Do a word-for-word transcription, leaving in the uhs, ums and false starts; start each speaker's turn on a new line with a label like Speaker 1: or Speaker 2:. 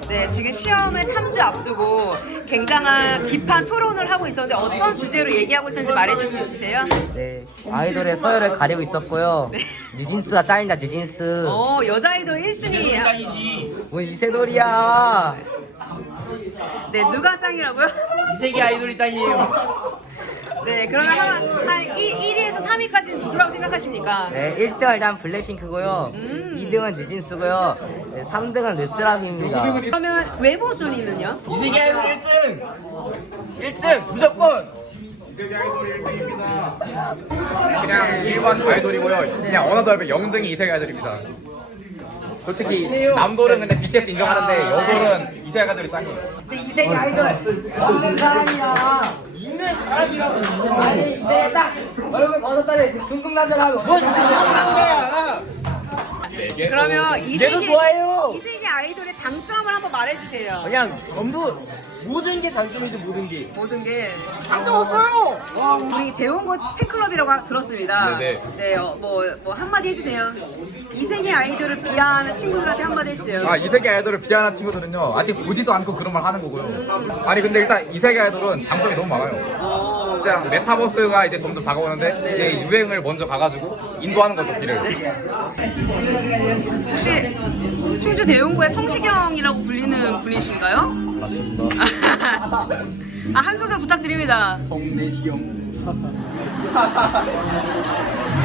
Speaker 1: 네, 지금 시험을 삼 주 앞두고 굉장한 깊은 토론을 하고 있었는데 어떤 주제로 얘기하고 있었는지 말해줄 수 있으세요?
Speaker 2: 네, 아이돌의 서열을 가리고 있었고요. 뉴진스가 짱이다, 뉴진스.
Speaker 1: 어, 여자 아이돌 일 순위예요.
Speaker 2: 뭐 이세돌이야.
Speaker 1: 네, 누가 짱이라고요?
Speaker 2: 이세계 아이돌이 짱이에요.
Speaker 1: 네, 그러면 한, 한 일, 일 위에서 삼 위까지는 누구라고 생각하십니까?
Speaker 2: 네, 일 등은 일단 블랙핑크고요.
Speaker 1: 음.
Speaker 2: 이 등은 뉴진스고요. 네, 삼 등은 르스라비입니다.
Speaker 1: 그러면 외모 순위는요?
Speaker 2: 이세계 아이돌 일 등! 일 등 무조건!
Speaker 3: 이세계 아이돌이 일 등입니다. 그냥 일반 아이돌이고요. 그냥 어느 더하면 영 등이 이세계 아이돌입니다. 솔직히 남돌은 근데 비티에스 인정하는데 여돌은 이세계 아이돌이 짱이에요.
Speaker 2: 근데 이세계 아이돌 없는 사람이야. 있는 사람이라고. 아니 이세계 딱 얼굴 벗었다니 그 중국 남자라고. 뭐 중국 남자야?
Speaker 1: 그러면
Speaker 4: 얘도
Speaker 1: 이세계,
Speaker 4: 좋아해요.
Speaker 1: 이세계 아이돌의 장점을 한번 말해주세요.
Speaker 4: 그냥 전부 모든 게 장점이죠, 모든 게.
Speaker 1: 모든 게
Speaker 4: 장점 없어요.
Speaker 1: 우리 대원고 팬클럽이라고 하- 들었습니다.
Speaker 3: 네네.
Speaker 1: 네, 어, 뭐, 뭐 한마디 해주세요. 이세계 아이돌을 비하하는 친구들한테 한마디 해주세요.
Speaker 3: 아 이세계 아이돌을 비하하는 친구들은요 아직 보지도 않고 그런 말 하는 거고요. 아니 근데 일단 이세계 아이돌은 장점이 너무 많아요. 진짜 메타버스가 이제 점점 다가오는데 이제 유행을 먼저 가가지고 인도하는 거죠 길을.
Speaker 1: 혹시 충주 대원고의 성시경이라고 불리는 분이신가요? 맞습니다. 아, 한 소절 부탁드립니다.
Speaker 4: 성내시경.